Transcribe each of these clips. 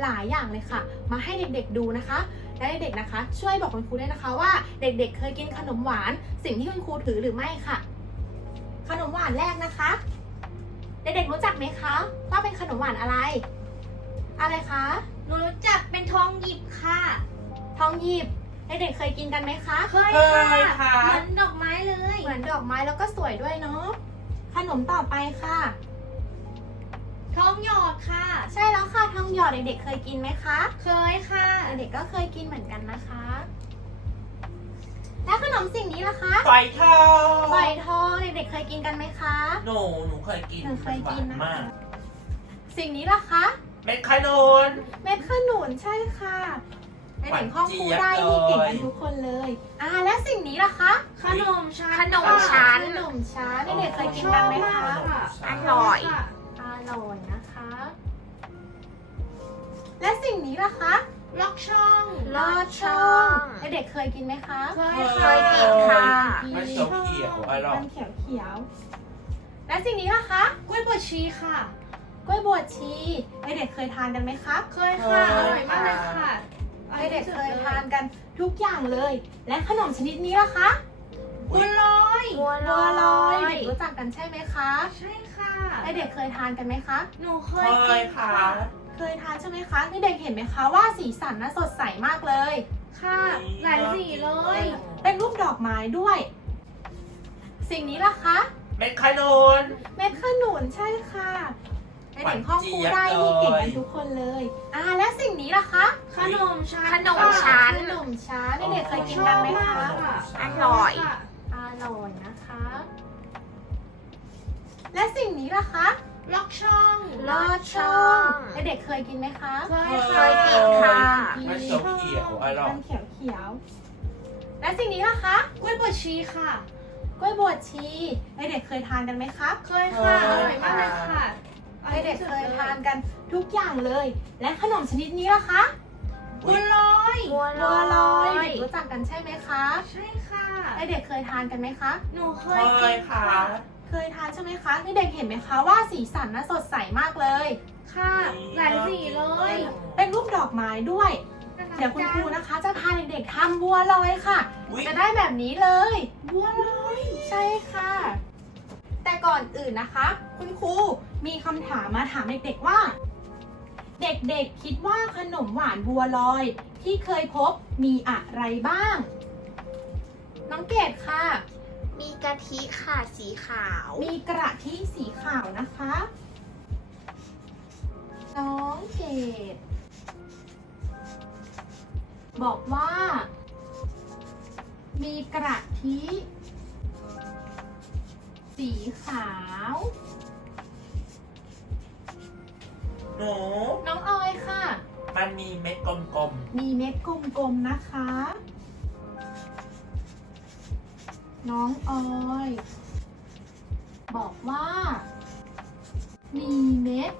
หวานหลายอย่างเลยค่ะ มาให้เด็กๆดูนะคะและเด็กๆนะคะ ช่วยบอกคุณครูด้วยนะคะว่า เด็กๆ เคยกินขนมหวาน สิ่งที่คุณครูถือหรือไม่ค่ะ ขนมหวานแรกนะคะ เด็กๆรู้จักไหมคะว่าเป็นขนมหวานอะไร อะไรคะหนูรู้จักเป็นทองหยิบค่ะ ทองหยิบเด็กๆเคยกินกันไหมคะเคยเคยค่ะเหมือนดอกไม้เลย เหมือนดอกไม้แล้วก็สวยด้วยเนาะขนมต่อไปค่ะ ทองหยอดค่ะ ใช่แล้วค่ะทองหยอดเด็กๆเคยกินไหมคะ เคยค่ะ เด็กๆก็เคยกินเหมือนกันนะคะ และขนมสิ่งนี้ล่ะคะไฟทองฝอยทองเด็กๆเคยกินกันไหมคะ หนูหนูเคยกินหนูเคยกินมันะ หวาคะมากสิ่งนี้ล่ะคะ เม็ดขนุน เม็ดขนุนใช่ค่ะเด็กๆห้องครูหวานเจี๊ยบได้นี่เก่งกันเลยทุกคนเลย อ่า และสิ่งนี้ล่ะคะขนมชั้นขนมชั้น ขนมชั้นเด็กๆเคยกินกันไหมคะอร่อย ค่ะอ ร่อยนะคะ และสิ่งนี้ล่ะคะล็อกช่องลอดช่องเด็กๆเคยกินไหมคะเคยเคยกินค่ะ มันเขียวเขียวๆอร่อยมันเขียวเขียวๆและสิ่งนี้ล่ะคะกล้วยบวชชีค่ะกล้วยบวชชีเด็กๆเคยทานกันไหมคะเคยค่ะเคอยร่อยมากเลยค่ะเด็กๆเคยทานกันทุกอย่างเลย และขนมชนิดนี้ล่ะคะบัวลอยบัวลบัวลออยยเด็กรู้จักกันใช่ไหมคะ ใช่ ค่ะเด็กๆเคยทานกันไหมคะ หนูเคเคยกิยนค่ะ เคยทานใช่ไหมคะเด็กๆเห็นไหมคะว่าสีสันน่าสดใสมากเลย ค่ะ หลายสีเลย เป็นรูปดอกไม้ด้วย สิ่งนี้ล่ะคะเม็ดขนุนเม็ดขนุนใช่ค่ะเด็กๆห้องครูได้นี่เก่งกันทุกคนเลย อ่าและสิ่งนี้ล่ะคะ ขนมชั้นขนมชั้นขนมชั้นเด็กๆเคยกินกันไหมคะ อร่อยค่ะอร่อยนะคะ และสิ่งนี้ล่ะคะ ล็อกช่องลอดช่องเด็กๆเคยกินไหมคะเคยเคค่ะยกินค่ะ มันเขียวเขียวๆอร่อยมันเขียวเขียวๆและสิ่งนี้ล่ะคะกล้วยบวชชีค่ะกล้วยบวชชีเด็กๆเคยทานกันไหมคะเคยค่ะเคอยร่อยมากเลยค่ะเด็กๆเคยทานกันทุกอย่างเลย และขนมชนิดนี้ล่ะคะบัวลอยบัวลบัวลอยอยเด็กรู้จักกันใช่ไหมคะ ใช่ค่ะเด็กๆเคยทานกันไหมคะ หนูเคเคยกิยนค่ะ เคยทานใช่ไหมคะเด็กๆเห็นไหมคะว่าสีสันน่าสดใสมากเลย ค่ะหลายสีเลยเป็นรูปดอกไม้ด้วย เดี๋ยวคุณครูนะคะ จะพาเด็กๆทำบัวลอยค่ะ อุ๊ย จะได้แบบนี้เลย บัวลอยใช่ค่ะ แต่ก่อนอื่นนะคะ คุณครูมีคำถามมาถามเด็กๆว่า เด็กๆคิดว่าขนมหวานบัวลอย ที่เคยพบมีอะไรบ้าง น้องเกดค่ะ มีกะทิค่ะสีขาว มีกระทิสีขาวนะคะ น้องเกดบอกว่า มีกระทิ สีขาว หนูน้องออยค่ะ มันมีเม็ดกลมมีเม็ดกลมๆนะคะ น้องออย บอกว่า มีเม็ด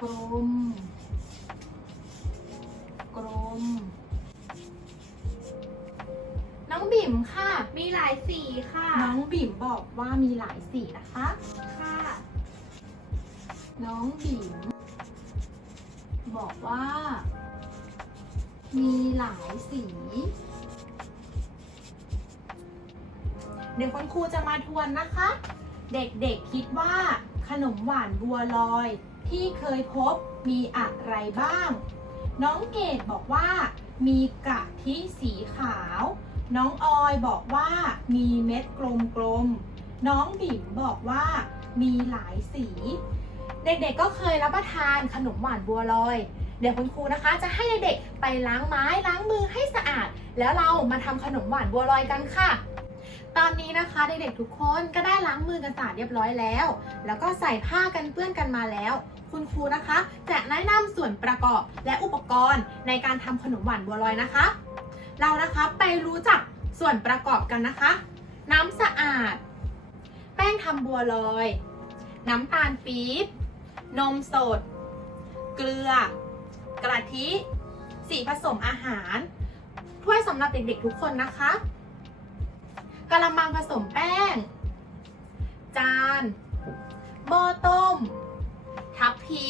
กลม กลม น้องบิ่มค่ะ มีหลายสีค่ะ น้องบิ่มบอกว่ามีหลายสีนะคะ ค่ะ น้องบิ่มบอกว่า มีหลายสี ดี๋ยวคุณครูจะมาทวนนะคะ เด็กๆคิดว่าขนมหวานบัวลอยที่เคยพบมีอะไรบ้าง น้องเกดบอกว่า มีกะทิสีขาว น้องออยบอกว่า มีเม็ดกลมๆ น้องบิ่มบอกว่า มีหลายสี เด็กๆก็เคยรับประทานขนมหวานบัวลอย เดี๋ยวคุณครูนะคะจะให้เด็กๆไปล้างไม้ล้างมือให้สะอาด แล้วเรามาทำขนมหวานบัวลอยกันค่ะ ตอนนี้นะคะเด็กๆทุกคนก็ได้ล้างมือกันสะอาดเรียบร้อยแล้ว แล้วก็ใส่ผ้ากันเปื้อนกันมาแล้ว คุณครูนะคะ จะแนะนำส่วนประกอบและอุปกรณ์ในการทำขนมหวานบัวลอยนะคะ เรานะคะไปรู้จักส่วนประกอบกันนะคะ น้ำสะอาด แป้งทำบัวลอย น้ำตาลปี๊บนมสด เกลือ กระทิ สีผสมอาหารถ้วยสำหรับเด็กๆทุกคนนะคะ กระมังผสมแป้ง จานหม้อต้ม ทัพพี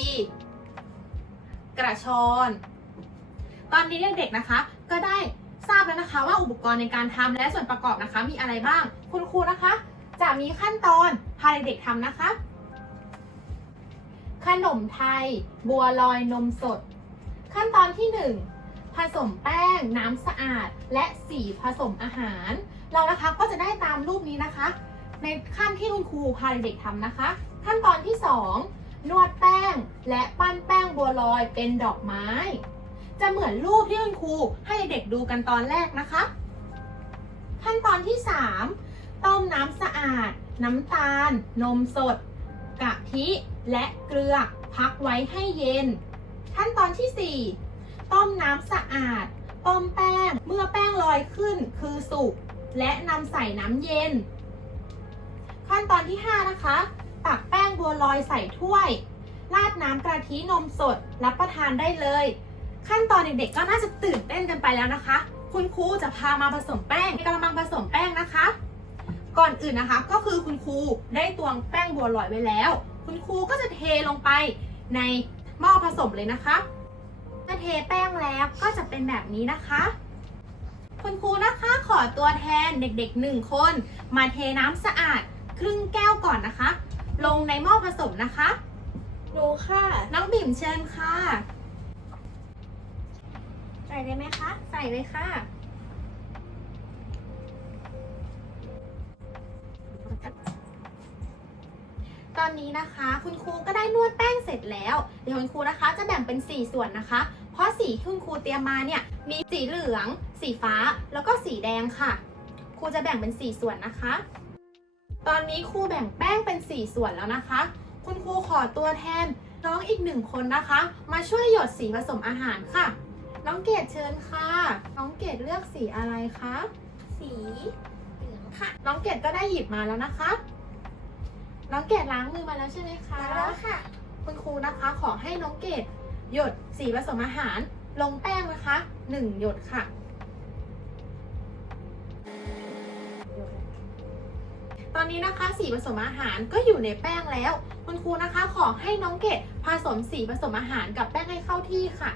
กระชอน ตอนนี้เด็กๆนะคะ ก็ได้ทราบแล้วนะคะ ว่าอุปกรณ์ในการทำและส่วนประกอบนะคะ มีอะไรบ้าง คุณครูนะคะ จะมีขั้นตอนพาเด็กๆทำนะคะ ขนมไทย บัวลอยนมสด ขั้นตอนที่ 1 สมแป้ง น้ำสะอาด และสีผสมอาหาร เรานะคะก็จะได้ตามรูปนี้นะคะ ในขั้นที่คุณครูพาเด็กทำนะคะ ขั้นตอนที่ 2 นวดแป้ง และปั้นแป้งบัวลอยเป็นดอกไม้ จะเหมือนรูปที่คุณครูให้เด็กดูกันตอนแรกนะคะ ขั้นตอนที่ 3 ต้มน้ำสะอาด น้ำตาล นมสด กะทิ และเกลือพักไว้ให้เย็น ขั้นตอนที่ 4 ต้มน้ำสะอาด ต้มแป้ง เมื่อแป้งลอยขึ้นคือสุก และนำใส่น้ำเย็น ขั้นตอนที่ 5 นะคะ ตักแป้งบัวลอยใส่ถ้วย ราดน้ำกะทินมสด รับประทานได้เลย ขั้นตอนเด็กๆก็น่าจะตื่นเต้นกันไปแล้วนะคะ คุณครูจะพามาผสมแป้งในกระมังผสมแป้งนะคะ ก่อนอื่นนะคะ ก็คือคุณครูได้ตวงแป้งบัวลอยไว้แล้ว คุณครูก็จะเทลงไปในหม้อผสมเลยนะคะ อเทแป้งแล้วก็จะเป็นแบบนี้นะคะ คุณครูนะคะขอตัวแทนเด็กๆหนึ่งคน มาเทน้ำสะอาดครึ่งแก้วก่อนนะคะ ลงในหม้อผสมนะคะหนูค่ะ น้องบิ่มเชิญค่ะ ใส่ได้ไหมคะ ใส่เลยค่ะ ตอนนี้นะคะ คุณครูก็ได้นวดแป้งเสร็จแล้ว เดี๋ยวคุณครูนะคะ จะแบ่งเป็น 4 ส่วนนะคะเพ ราะสีที่คุณครูเตรียมมาเนี่ยมีสีเหลือง สีฟ้า แล้วก็สีแดงค่ะ ครูจะแบ่งเป็น 4 ส่วนนะคะ ตอนนี้ครูแบ่งแป้งเป็น 4 ส่วนแล้วนะคะ คุณครูขอตัวแทนน้องอีกหนึ่งคนนะคะ มาช่วยหยดสีผสมอาหารค่ะ น้องเกดเชิญค่ะ น้องเกดเลือกสีอะไรคะ สีเหลืองค่ะ น้องเกดก็ได้หยิบมาแล้วนะคะ น้องเกดล้างมือมาแล้วใช่ไหมคะ แล้วค่ะ คุณครูนะคะขอให้น้องเกด หยดสีผสมอาหาร ลงแป้งนะคะหนึ่งหยดค่ะ ตอนนี้นะคะสีผสมอาหารก็อยู่ในแป้งแล้ว คุณครูนะคะขอให้น้องเกดผสมสีผสมอาหารกับแป้งให้เข้าที่ค่ะ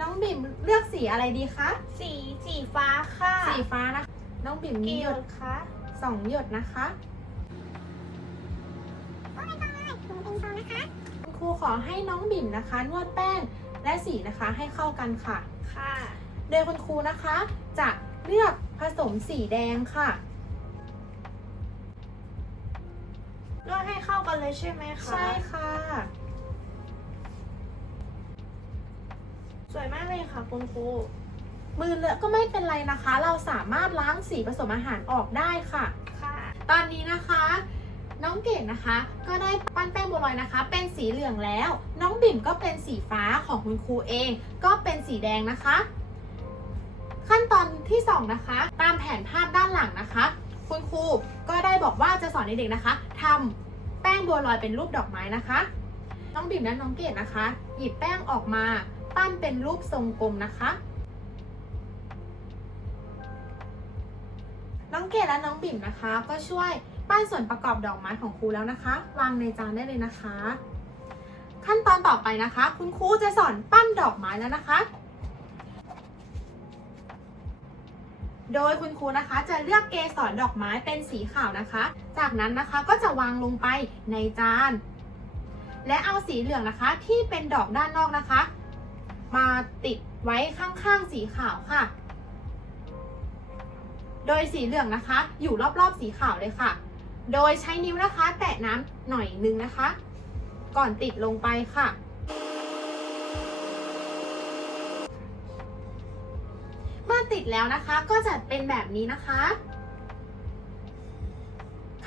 น้องบิ่มเลือกสีอะไรดีคะ สีสีฟ้าค่ะสีฟ้านะคะ น้องบิ่มมีกี่หหยยดดคะสองหยดนะคะคุณค รูขอให้น้องบิ่มนะคะ นวดแป้งและสีนะคะให้เข้ากันค่ะ ค่ะ โดยคุณครูนะคะ จะเลือกผสมสีแดงค่ะ นวดให้เข้ากันเลยใช่ไหมคะ ใช่ค่ะ สวยมากเลยค่ะคุณครู มือเลอะก็ไม่เป็นไรนะคะ เราสามารถล้างสีผสมอาหารออกได้ค่ะ ค่ะ ตอนนี้นะคะ น้องเกดนะคะ ก็ได้ปั้นแป้งบัวลอยนะคะ เป็นสีเหลืองแล้ว น้องบิ่มก็เป็นสีฟ้าของคุณครูเอง ก็เป็นสีแดงนะคะ ขั้นตอนที่สองนะคะ ตามแผนภาพด้านหลังนะคะ คุณครูก็ได้บอกว่าจะสอนเด็กๆนะคะทำแป้งบัวลอยเป็นรูปดอกไม้นะคะ น้องบิ่มและน้องเกดนะคะ หยิบแป้งออกมาปั้นเป็นรูปทรงกลมนะคะน้องเกดและน้องบิ่มนะคะ ก็ช่วย ปั้นส่วนประกอบดอกไม้ของครูแล้วนะคะ วางในจานได้เลยนะคะ ขั้นตอนต่อไปนะคะ คุณครูจะสอนปั้นดอกไม้แล้วนะคะ โดยคุณครูนะคะจะเลือกเกสรดอกไม้เป็นสีขาวนะคะ จากนั้นนะคะก็จะวางลงไปในจาน และเอาสีเหลืองนะคะที่เป็นดอกด้านนอกนะคะ มาติดไว้ข้างๆสีขาวค่ะโดยสีเหลืองนะคะ อยู่รอบๆสีขาวเลยค่ะ โดยใช้นิ้วนะคะ แตะน้ำหน่อยนึงนะคะ ก่อนติดลงไปค่ะ เมื่อติดแล้วนะคะก็จะเป็นแบบนี้นะคะ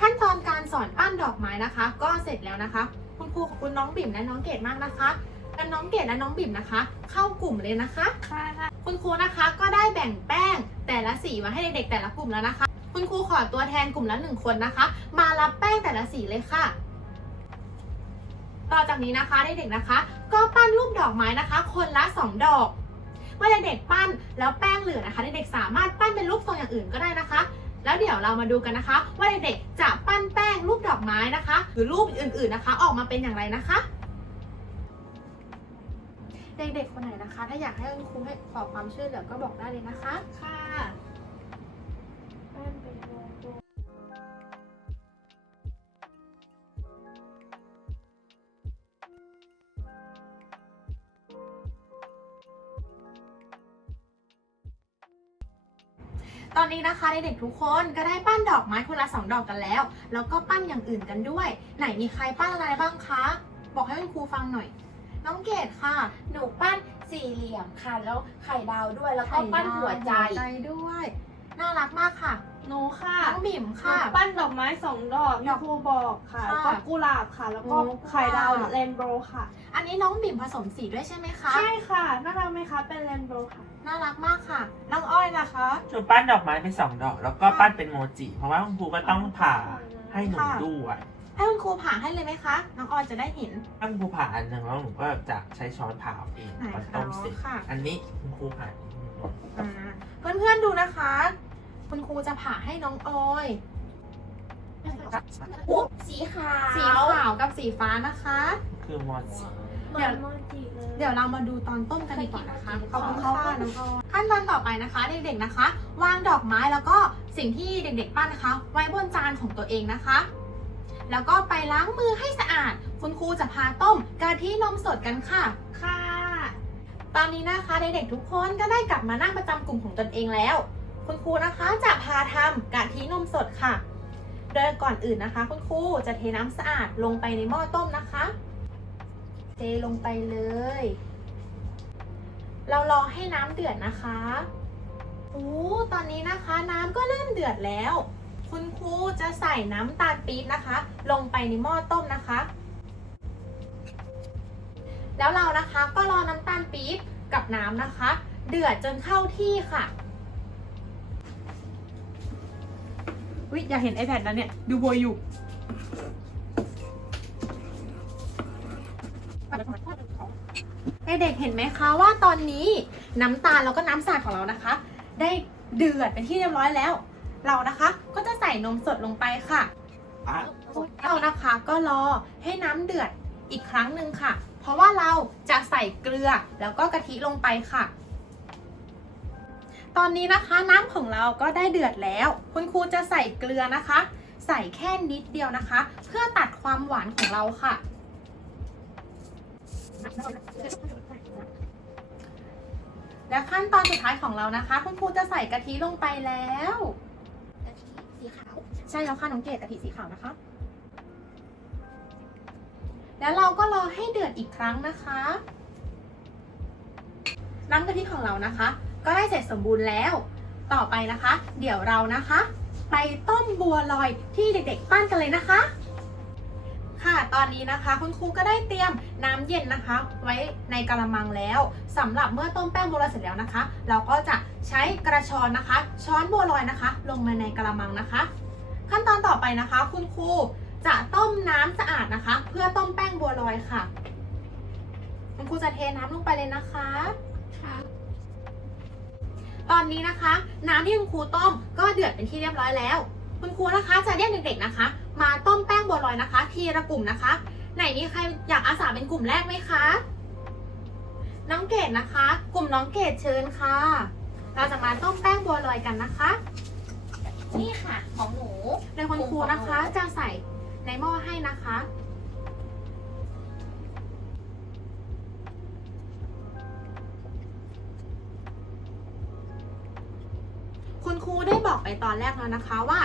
ขั้นตอนการสอนปั้นดอกไม้นะคะ ก็เสร็จแล้วนะคะ คุณครูขอบคุณน้องบิ่มและน้องเกดมากนะคะและน้องเกดและน้องบิ่มนะคะ เข้ากลุ่มเลยนะคะค่ะค่ะคุณครูนะคะก็ได้แบ่งแป้งแต่ละสีมาให้เด็กๆแต่ละกลุ่มแล้วนะคะ คุณครูขอตัวแทนกลุ่มละหนึ่งคนนะคะ มารับแป้งแต่ละสีเลยค่ะ ต่อจากนี้นะคะเด็กๆนะคะ ก็ปั้นรูปดอกไม้นะคะ คนละสองดอกว่าเด็กๆปั้นแล้วแป้งเหลือนะคะเด็กๆสามารถปั้นเป็นรูปทรงอย่างอื่นก็ได้นะคะ แล้วเดี๋ยวเรามาดูกันนะคะ ว่าเด็กๆจะปั้นแป้งรูปดอกไม้นะคะ หรือรูปอื่นๆนะคะ ออกมาเป็นอย่างไรนะคะ เด็กๆคนไหนนะคะ ถ้าอยากให้คุณครูให้ขอความช่วยเหลือก็บอกได้เลยนะคะ ค่ะ ตอนนี้นะคะเด็กๆทุกคนก็ได้ปั้นดอกไม้คนละสองดอกกันแล้ว แล้วก็ปั้นอย่างอื่นกันด้วย ไหนมีใครปั้นอะไรบ้างคะ บอกให้คุณครูฟังหน่อย น้องเกดค่ะ หนูปั้นสี่เหลี่ยมค่ะ แล้วไข่ดาวด้วย แล้วก็ปั้นหัวใจใจด้วย น่ารักมากค่ะ หนูค่ะ น้องบิ่มหนูค่ะ ปั้นดอกไม้สองดอกดที่อกครูบอกค่ะค่ะแล้วก็กุหลาบค่ะ แล้วก็โอ้ ไข่ดาวกุหลาบเรนโบว์ค่ะ อันนี้น้องบิ่มผสมสีด้วยใช่ไหมคะ ใช่ค่ะ น่ารักไหมคะ เป็นเรนโบว์ค่ะ น่ารักมากค่ะ น้องอ้อยนะคะ หนูปั้นดอกไม้เป็นสองดอก แล้วก็ปั้นเป็นโมจิ เพราะว่าคุณครูก็ต้องผ่าให้หนูค่ะ ด้วยให้คุณครูผ่าให้เลยไหมคะ น้องอ้อยจะได้เห็น ถ้าคุณครูผ่าอันหนึ่งแล้วหนูก็จะใช้ช้อนผ่าเอาเองไหนตอนคะต้มเสร็จค่ะ อันนี้คุณครูผ่านิดนึงอ่าเพื่อนๆดูนะคะ คุณครูจะผ่าให้น้องออย อุ๊บสีขาวสีขาวกับสีฟ้านะคะ คือโมจิเหมือนโมจิเลย เดี๋ยวเรามาดูตอนต้มกันดีกว่านะคะขอบคุณขค่ะอบคุณค่ะขั้นตอนต่อไปนะคะเด็กๆนะคะ วางดอกไม้แล้วก็สิ่งที่เด็กๆปั้นนะคะ ไว้บนจานของตัวเองนะคะ แล้วก็ไปล้างมือให้สะอาด คุณครูจะพาต้มกะทินมสดกันค่ะ ค่ะ ตอนนี้นะคะเด็กๆทุกคนก็ได้กลับมานั่งประจำกลุ่มของตนเองแล้ว คุณครูนะคะจะพาทำกะทินมสดค่ะ โดยก่อนอื่นนะคะ คุณครูจะเทน้ำสะอาดลงไปในหม้อต้มนะคะ เทลงไปเลย เรารอให้น้ำเดือดนะคะโอ้ตอนนี้นะคะน้ำก็เริ่มเดือดแล้ว คุณครูจะใส่น้ำตาลปี๊บนะคะ ลงไปในหม้อต้มนะคะ แล้วเรานะคะก็รอน้ำตาลปี๊บกับน้ำนะคะ เดือดจนเข้าที่ค่ะ วิอยากเห็น iPad แล้วเนี่ย ดูโบยอยู่เด็กๆเห็นไหมคะว่าตอนนี้น้ำตาลแล้วก็น้ำสาดของเรานะคะ ได้เดือดเป็นที่เรียบร้อยแล้ว เรานะคะ ก็จะใส่นมสดลงไปค่ะอะเรานะคะก็รอให้น้ำเดือดอีกครั้งหนึ่งค่ะ เพราะว่าเราจะใส่เกลือแล้วก็กะทิลงไปค่ะ ตอนนี้นะคะน้ำของเราก็ได้เดือดแล้ว คุณครูจะใส่เกลือนะคะ ใส่แค่นิดเดียวนะคะ เพื่อตัดความหวานของเราค่ะ และขั้นตอนสุดท้ายของเรานะคะ คุณครูจะใส่กะทิลงไปแล้วกะทิสีขาวใช่แล้วค่ะน้องเกดกะทิสีขาวนะคะ แล้วเราก็รอให้เดือดอีกครั้งนะคะ น้ำกะทิของเรานะคะ ก็ได้เสร็จสมบูรณ์แล้ว ต่อไปนะคะ เดี๋ยวเรานะคะ ไปต้มบัวลอยที่เด็กๆปั้นกันเลยนะคะ ค่ะตอนนี้นะคะ คุณครูก็ได้เตรียมน้ำเย็นนะคะ ไว้ในกระมังแล้วสำหรับเมื่อต้มแป้งบัวลอยเสร็จแล้วนะคะ เราก็จะใช้กระชอนนะคะ ช้อนบัวลอยนะคะ ลงมาในกระมังนะคะ ขั้นตอนต่อไปนะคะ คุณครูจะต้มน้ำสะอาดนะคะ เพื่อต้มแป้งบัวลอยค่ะ คุณครูจะเทน้ำลงไปเลยนะคะ ตอนนี้นะคะ น้ำที่คุณครูต้มก็เดือดเป็นที่เรียบร้อยแล้ว คุณครูนะคะจะเรียกเด็กๆนะคะ มาต้มแป้งบัวลอยนะคะ ทีละกลุ่มนะคะ ไหนมีใครอยากอาสาเป็นกลุ่มแรกไหมคะ น้องเกดนะคะ กลุ่มน้องเกดเชิญค่ะ เราจะมาต้มแป้งบัวลอยกันนะคะ นี่ค่ะของหนูโดยคุณครูนะคะจะใส่ในหม้อให้นะคะ ได้บอกไปตอนแรกแล้วนะคะว่า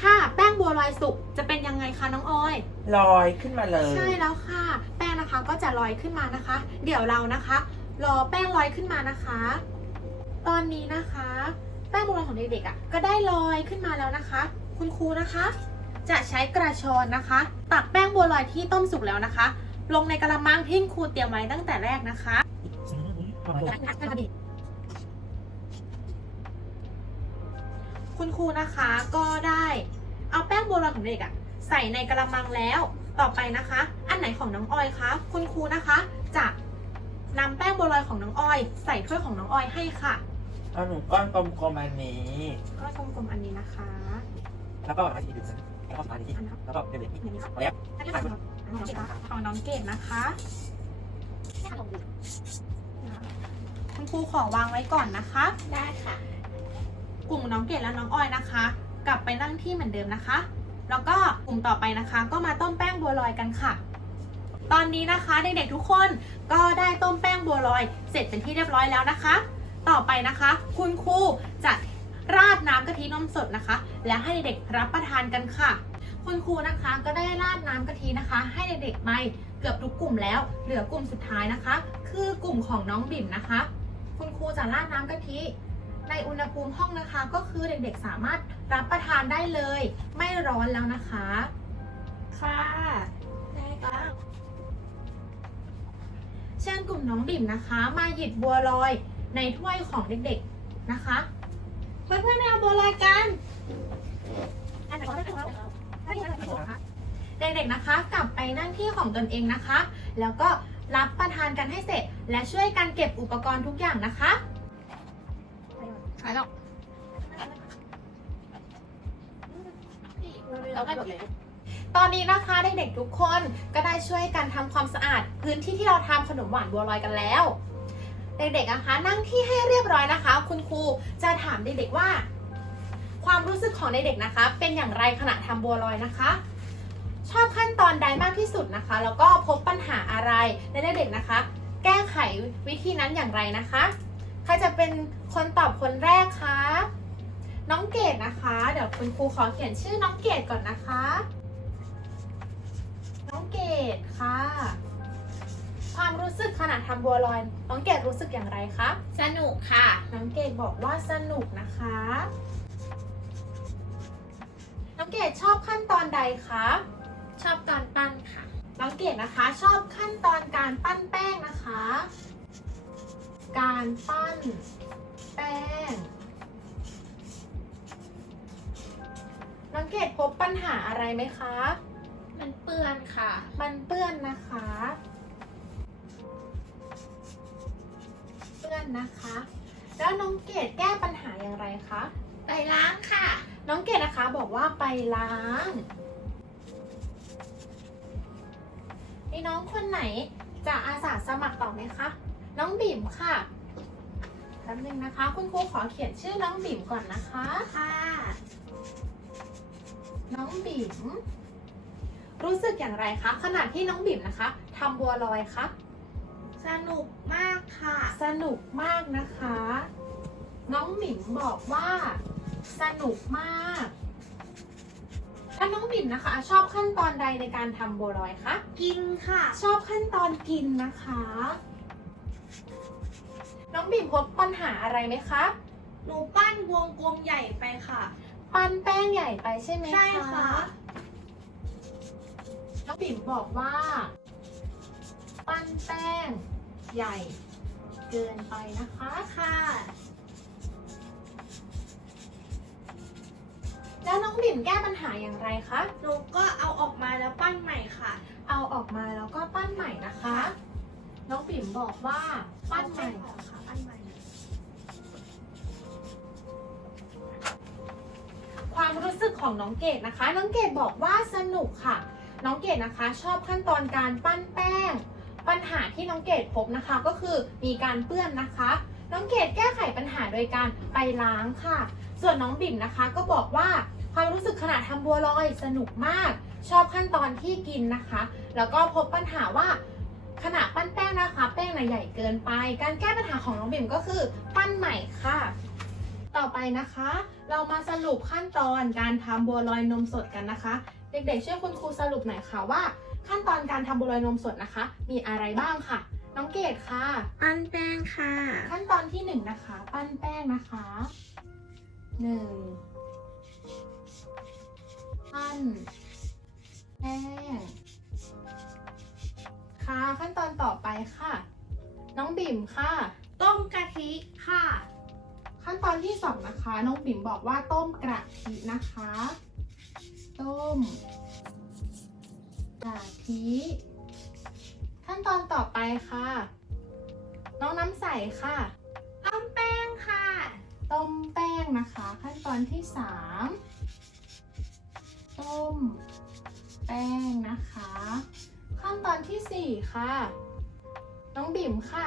ถ้าแป้งบัวลอยสุกจะเป็นยังไงคะน้องออยลอยขึ้นมาเลย ใช่แล้วค่ะ แป้งนะคะก็จะลอยขึ้นมานะคะ เดี๋ยวเรานะคะ รอแป้งลอยขึ้นมานะคะ ตอนนี้นะคะ แป้งโบราณของเด็กๆอะก็ได้ลอยขึ้นมาแล้วนะคะ คุณครูนะคะ จะใช้กระชอนนะคะ ตักแป้งบัวลอยที่ต้มสุกแล้วนะคะ ลงในกระมังที่คุณครูเตรียมไว้ตั้งแต่แรกนะคะ คุณครูนะคะก็ได้เอาแป้งบัวลอยของเด็กอะใส่ในกระมังแล้วต่อไปนะคะ อันไหนของน้องออยคะคุณครูนะคะ จะนำแป้งบัวลอยของน้องออย ใส่ถ้วยของน้องออยให้ค่ะเอาหนูก้อนกลมๆอันนี้ก็กลมๆอันนี้นะคะ แล้วก็มาทีดูสิแล้วก็มาทีอันนี้ครับแล้วก็เด็ดๆอีกอันนี้ค่ะแล้วอันนี้ค่ะของน้องเกดนะคะคุณครูขอวางไว้ก่อนนะคะ ได้ค่ะ กลุ่มน้องเกดและน้องออยนะคะ กลับไปนั่งที่เหมือนเดิมนะคะ แล้วก็กลุ่มต่อไปนะคะ ก็มาต้มแป้งบัวลอยกันค่ะ ตอนนี้นะคะเด็กๆทุกคนก็ได้ต้มแป้งบัวลอย เสร็จเป็นที่เรียบร้อยแล้วนะคะ ต่อไปนะคะ คุณครูจะราดน้ำกะทินมสดนะคะ และให้เด็กๆรับประทานกันค่ะ คุณครูนะคะก็ได้ราดน้ำกะทินะคะ ให้เด็กๆไปเกือบทุกกลุ่มแล้ว เหลือกลุ่มสุดท้ายนะคะ คือกลุ่มของน้องบิ่มนะคะ คุณครูจะราดน้ำกะทิ ในอุณหภูมิห้องนะคะก็คือเด็กๆสามารถรับประทานได้เลย ไม่ร้อนแล้วนะคะ ค่ะได้ค่ะเชิญกลุ่มน้องบิ่มนะคะ มาหยิบบัวลอยในถ้วยของเด็กๆนะคะ เพื่อนๆมาเอาบัวลอยกันเด็กๆนะคะ กลับไปนั่งที่ของตนเองนะคะ แล้วก็รับประทานกันให้เสร็จ และช่วยกันเก็บอุปกรณ์ทุกอย่างนะคะ ไปแล้วเราได้หมดเลยตอนนี้นะคะเด็กๆทุกคนก็ได้ช่วยกันทำความสะอาด พื้นที่ที่เราทำขนมหวานบัวลอยกันแล้ว เด็กๆนะคะนั่งที่ให้เรียบร้อยนะคะ คุณครูจะถามเด็กๆว่า ความรู้สึกของเด็กๆนะคะ เป็นอย่างไรขณะทำบัวลอยนะคะ ชอบขั้นตอนใดมากที่สุดนะคะ แล้วก็พบปัญหาอะไรและเด็กๆนะคะ แก้ไขวิธีนั้นอย่างไรนะคะ ใครจะเป็น คนตอบคนแรกคะน้องเกดนะคะ เดี๋ยวคุณครูขอเขียนชื่อน้องเกดก่อนนะคะ น้องเกดค่ะ ความรู้สึกขณะทำบัวลอย น้องเกดรู้สึกอย่างไรคะ สนุกค่ะ น้องเกดบอกว่าสนุกนะคะ น้องเกดชอบขั้นตอนใดคะ ชอบตอนปั้นค่ะ น้องเกดนะคะ ชอบขั้นตอนการปั้นแป้งนะคะ การปั้น แป้ง น้องเกดพบปัญหาอะไรไหมคะ มันเปื้อนค่ะ มันเปื้อนนะคะ เปื้อนนะคะ แล้วน้องเกดแก้ปัญหาอย่างไรคะ ไปล้างค่ะ น้องเกดนะคะบอกว่าไปล้างมีน้องคนไหนจะอาสาสมัครต่อไหมคะ น้องบิ่มค่ะแป๊บนึงนะคะ คุณครูขอเขียนชื่อน้องบิ่มก่อนนะคะ ค่ะ น้องบิ่มรู้สึกอย่างไรคะขณะที่น้องบิ่มนะคะทำบัวลอยคะสนุกมากค่ะ สนุกมากนะคะ น้องบิ่มบอกว่า สนุกมากถ้าน้องบิ่มนะคะ ชอบขั้นตอนใดในการทำบัวลอยคะกินค่ะ ชอบขั้นตอนกินนะคะ น้องบิ่มพบปัญหาอะไรไหมคะ หนูปั้นวงกลมใหญ่ไปค่ะ ปั้นแป้งใหญ่ไปใช่ไหมคะใช่ค่ะ น้องบิ่มบอกว่า ปั้นแป้งใหญ่เกินไปนะคะค่ะ แล้วน้องบิ่มแก้ปัญหาอย่างไรคะ หนูก็เอาออกมาแล้วปั้นใหม่ค่ะ เอาออกมาแล้วก็ปั้นใหม่นะคะ น้องบิ่มบอกว่าปั้นใหม่เอาค่ะ ความรู้สึกของน้องเกดนะคะ น้องเกดบอกว่าสนุกค่ะ น้องเกดนะคะ ชอบขั้นตอนการปั้นแป้ง ปัญหาที่น้องเกดพบนะคะ ก็คือมีการเปื้อนนะคะ น้องเกดแก้ไขปัญหาโดยการไปล้างค่ะ ส่วนน้องบิ่มนะคะ ก็บอกว่าความรู้สึกขณะทำบัวลอยสนุกมาก ชอบขั้นตอนที่กินนะคะ แล้วก็พบปัญหาว่าขณะปั้นแป้งนะคะ แป้งน่ะใหญ่เกินไป การแก้ปัญหาของน้องบิ่มก็คือปั้นใหม่ค่ะ ต่อไปนะคะ เรามาสรุปขั้นตอนการทำบัวลอยนมสดกันนะคะ เด็กๆช่วยคุณครูสรุปหน่อยค่ะว่า ขั้นตอนการทำบัวลอยนมสดนะคะ มีอะไรบ้างค่ะ น้องเกดค่ะ ปั้นแป้งค่ะ ขั้นตอนที่หนึ่งนะคะ ปั้นแป้งนะคะหนึ่งปั้นแป้งค่ะขั้นตอนต่อไปค่ะ น้องบิ่มค่ะ ต้มกะทิค่ะ ขั้นตอนที่สองนะคะน้องบิ่มบอกว่าต้มกระทินะคะ ต้มกระทิขั้นตอนต่อไปค่ะ น้องน้ำใสค่ะ ต้มแป้งค่ะ ต้มแป้งนะคะ ขั้นตอนที่สามต้มแป้งนะคะ ขั้นตอนที่สี่ค่ะ น้องบิ่มค่ะ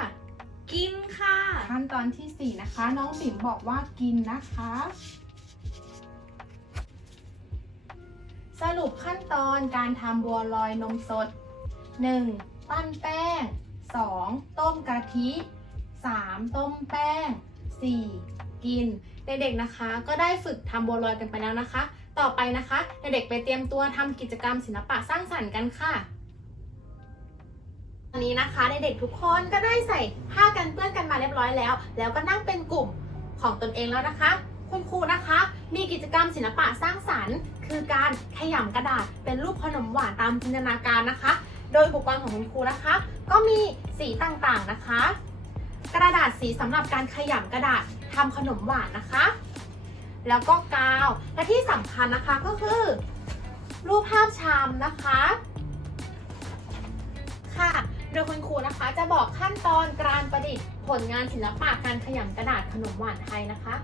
กินค่ะ ขั้นตอนที่สี่นะคะ น้องบิ่มบอกว่ากินนะคะ สรุปขั้นตอนการทำบัวลอยนมสด 1. ปั้นแป้ง 2. ต้มกะทิ 3. ต้มแป้ง 4. กิน เด็กๆนะคะ ก็ได้ฝึกทำบัวลอยกันไปแล้วนะคะ ต่อไปนะคะ เด็กๆไปเตรียมตัวทำกิจกรรมศิลปะสร้างสรรค์กันค่ะ วันนี้นะคะเด็กๆทุกคนก็ได้ใส่ผ้ากันเปื้อนกันมาเรียบร้อยแล้ว แล้วก็นั่งเป็นกลุ่มของตนเองแล้วนะคะ คุณครูนะคะ มีกิจกรรมศิลปะสร้างสรรค์ คือการขยำกระดาษเป็นรูปขนมหวานตามจินตนาการนะคะ โดยอุปกรณ์ของคุณครูนะคะ ก็มีสีต่างๆนะคะ กระดาษสีสำหรับการขยำกระดาษทำขนมหวานนะคะ แล้วก็กาวและที่สำคัญนะคะก็คือ รูปภาพชามนะคะค่ะ โดยคุณครูนะคะจะบอกขั้นตอนการประดิษฐ์ผลงานศิลปะการขยำกระดาษขนมหวานไทยนะคะ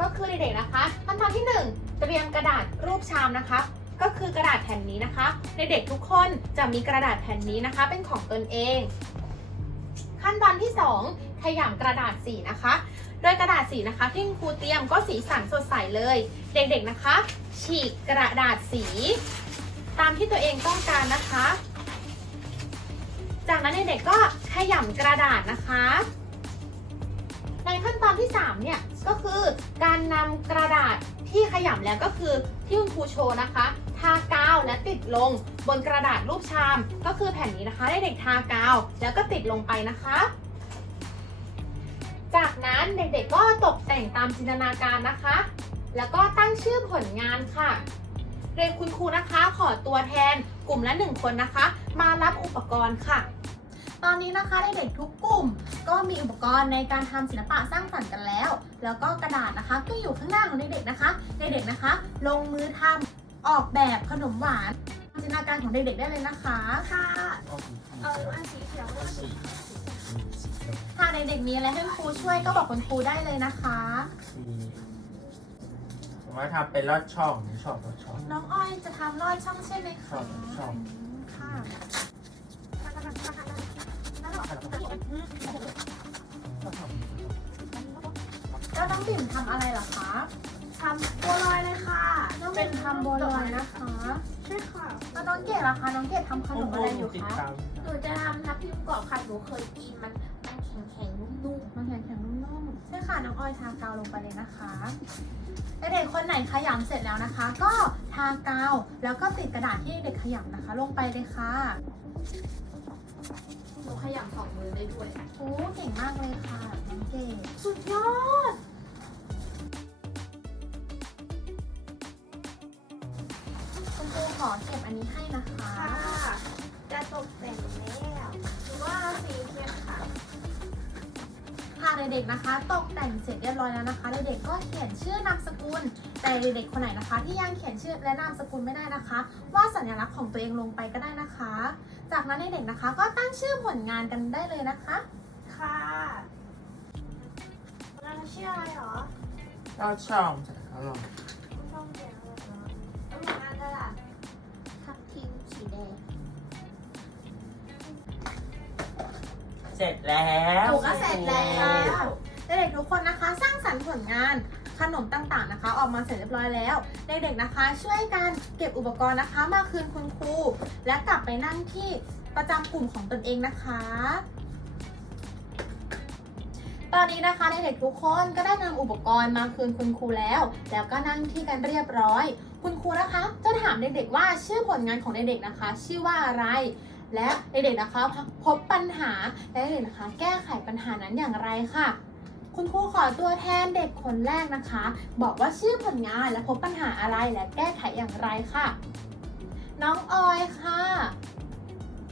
ก็คือเด็กๆนะคะขั้นตอนที่ 1 เตรียมกระดาษรูปชามนะคะ ก็คือกระดาษแผ่นนี้นะคะ เด็กๆทุกคนจะมีกระดาษแผ่นนี้นะคะ เป็นของตนเอง ขั้นตอนที่ 2 ขยำกระดาษสีนะคะ โดยกระดาษสีนะคะที่คุณครูเตรียมก็สีสันสดใสเลย เด็กๆนะคะ ฉีกกระดาษสี ตามที่ตัวเองต้องการนะคะ จากนั้นเด็กๆก็ขยำกระดาษนะคะ ในขั้นตอนที่3เนี่ยก็คือการนำกระดาษที่ขยำแล้วก็คือที่คุณครูโชว์นะคะ ทากาวและติดลงบนกระดาษรูปชาม ก็คือแผ่นนี้นะคะได้เด็กทากาวแล้วก็ติดลงไปนะคะ จากนั้นเด็กๆก็ตกแต่งตามจินตนาการนะคะ แล้วก็ตั้งชื่อผลงานค่ะโดยนคุณครูนะคะขอตัวแทน กลุ่มละหนึ่งคนนะคะ มารับอุปกรณ์ค่ะ ตอนนี้นะคะเด็กๆทุกกลุ่ม ก็มีอุปกรณ์ในการทำศิลปะสร้างสรรค์กันแล้ว แล้วก็กระดาษนะคะก็อยู่ข้างหน้าของเด็กๆนะคะเด็กๆนะคะ ลงมือทำออกแบบขนมหวานจินตนาการของเด็กๆได้เลยนะคะค่ะเอออันสีเขียวด้วยถ้าเด็กๆมีอะไรให้ครูช่วยก็บอกคุณครูได้เลยนะคะผ มว่าทำเป็นลอดช่องนี่ชอบลอดช่องน้องอ้อยจะทำลอดช่องใช่ไหมชอคะบชอบค่ะแล้วน้องบิ่มทำอะไรเหรอคะทำบัวลอยเลยค่ะน้องบิ่มทำบัวลอยนะคะใช่ค่ะแล้วน้องเกดล่ะคะน้องเกดทำขนมอะไรอยู่ติดคะตามหนูจะทำทับทิมกรอบค่ะหนูเคยกินมันมันแข็งแข็งๆนุ่ม ใช่ค่ะน้องอ้อยทากาวลงไปเลยนะคะเด็กๆคนไหนขยำเสร็จแล้วนะคะ ก็ทากาวแล้วก็ติดกระดาษที่เด็กขยำนะคะ ลงไปเลยค่ะๆหนูขยำสองมือได้ด้วยโอ้เก่งมากเลยค่ะน้องเกดสุดยอดคุณครูขอเก็บอันนี้ให้นะคะค่ะ เด็กๆนะคะ ตกแต่งเสร็จเรียบร้อยแล้วนะคะ เด็กๆก็เขียนชื่อนามสกุล แต่เด็กๆคนไหนนะคะ ที่ยังเขียนชื่อและนามสกุลไม่ได้นะคะวาดสัญลักษณ์ของตัวเองลงไปก็ได้นะคะ จากนั้นเด็กๆนะคะ ก็ตั้งชื่อผลงานกันได้เลยนะคะ ค่ะเราชื่ออะไรหรอลอดช่องจะอร่อย แล้วหนูก็เสร็จแล้วเด็กๆทุกคนนะคะ สร้างสรรค์ผลงานขนมต่างๆนะคะ ออกมาเสร็จเรียบร้อยแล้ว เด็กๆนะคะ ช่วยกันเก็บอุปกรณ์นะคะ มาคืนคุณครูและกลับไปนั่งที่ประจำกลุ่มของตนเองนะคะ ตอนนี้นะคะเด็กๆทุกคนก็ได้นำอุปกรณ์มาคืนคุณครูแล้ว แล้วก็นั่งที่กันเรียบร้อย คุณครูนะคะ จะถามเด็กๆว่าชื่อผลงานของเด็กๆนะคะ ชื่อว่าอะไร และเด็กๆนะคะพบปัญหาและเด็กๆนะคะ แก้ไขปัญหานั้นอย่างไรค่ะ คุณครูขอตัวแทนเด็กคนแรกนะคะ บอกว่าชื่อผลงานและพบปัญหาอะไรและแก้ไขอย่างไรค่ะ น้องออยค่ะ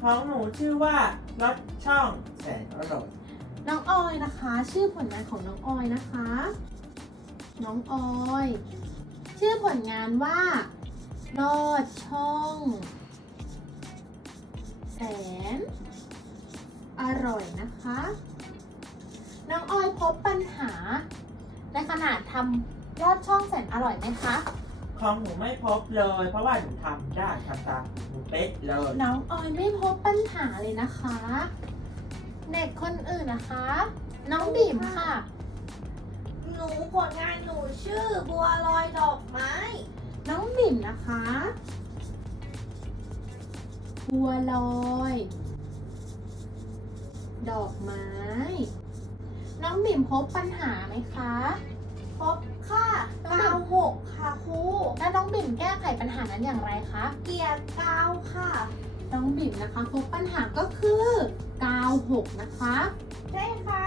ของหนูชื่อว่าลอดช่องแสนอร่อยน้องออยนะคะ ชื่อผลงานของน้องออยนะคะ น้องออย ชื่อผลงานว่าลอดช่องแส น อร่อยนะคะ น้องออยพบปัญหา ในขณะทำยอดช่องแสนอร่อยไหมคะ ของหนูไม่พบเลย เพราะว่าหนูทำได้ทำตามหนูเป๊ะเลยน้องออยไม่พบปัญหาเลยนะคะ เด็กคนอื่นนะคะ น้องบิ่มค่ะ หนูผลงานหนูชื่อบัวลอยดอกไม้ น้องบิ่มนะคะ บัวลอย ดอกไม้ น้องบิ่มพบปัญหาไหมคะ พบค่ะกาวหกค่ะครูแล้วน้องบิ่มแก้ไขปัญหานั้นอย่างไรคะ เกลียดกาวค่ะ น้องบิ่มนะคะพบปัญหาก็คือกาวหกนะคะ ใช่ค่ะ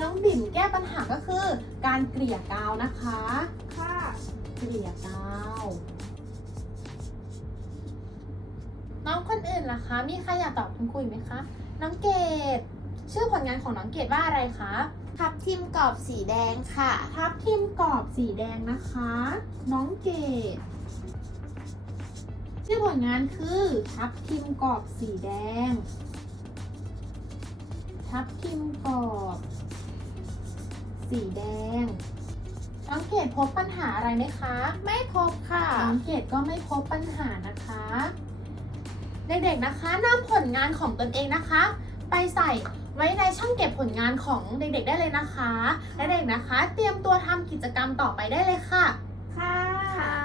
น้องบิ่มแก้ปัญหาก็คือ การเกลี่ยกาวนะคะ ค่ะ เกลี่ยกาว น้องคนอื่นล่ะคะ มีใครอยากตอบคุณคุยไหมคะ น้องเกดชื่อผลงานของน้องเกดว่าอะไรคะทับทิมกรอบสีแดงค่ะ ทับทิมกรอบสีแดงนะคะ น้องเกดชื่อผลงานคือทับทิมกรอบสีแดง ทับทิมกรอบ สีแดง น้องเกดพบปัญหาอะไรไหมคะ ไม่พบค่ะ น้องเกดก็ไม่พบปัญหานะคะ เด็กๆนะคะนำผลงานของตนเองนะคะ ไปใส่ไว้ในช่องเก็บผลงานของเด็กๆได้เลยนะคะและเด็กๆนะคะ เตรียมตัวทำกิจกรรมต่อไปได้เลยค่ะ ค่ะ